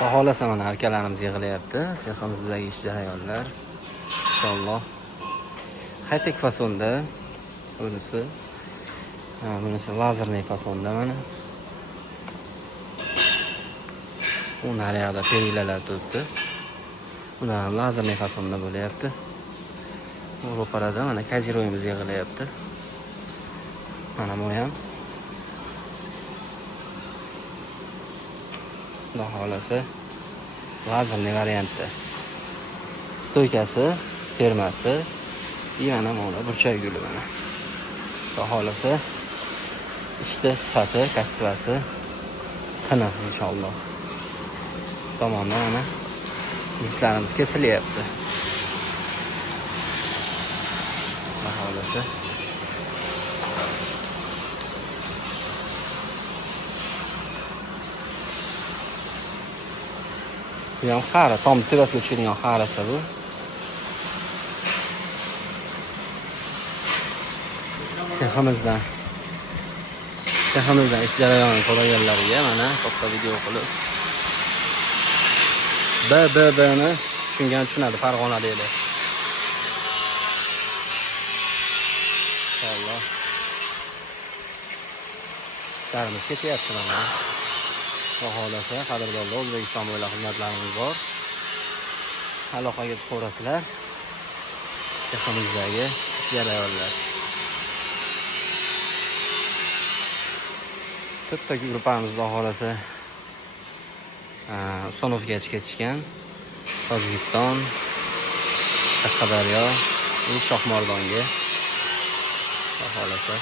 Xohlasa mana arkalarimiz yig'ilyapti. Seximizdagi ish jarayonlar. Inshaalloh. High-tech fasonda bunisi. Bunisi lazerli fasonda mana. U naryoqda perilalar turibdi. Ular ham lazerli fasonda bo'lyapti. Bu ro'parada mana kajiroyimiz yig'ilyapti. Mana bu ham. Xudo xolasa lazerli variantda. Stoykasi, fermasi, yana mana burchak guli mana. Xudo xolasa ishda sifati, kачествоsi qiniq inshaalloh. Tomondan mana yuzlarimiz kesilyapti. Xudo xolasa bu ham xara, tom tepasiga tushadigan xarasi bu. Seximizdan ish jarayonini ko'rganlarga mana katta video qilib BBBni tushunadi Farg'onaliklar. Inshaalloh. Darimiz ketyapti mana. Xohlasa qadrdonlar O'zbekiston bo'ylab xizmatlarimiz bor. Aloqaga chiqaverasizlar. Seximizdagi jarayonlar. Bitta gruppamiz xohlasa Ustonovgacha ketishgan. Tojikiston, Qashqadaryo, Shohmordonga xohlasa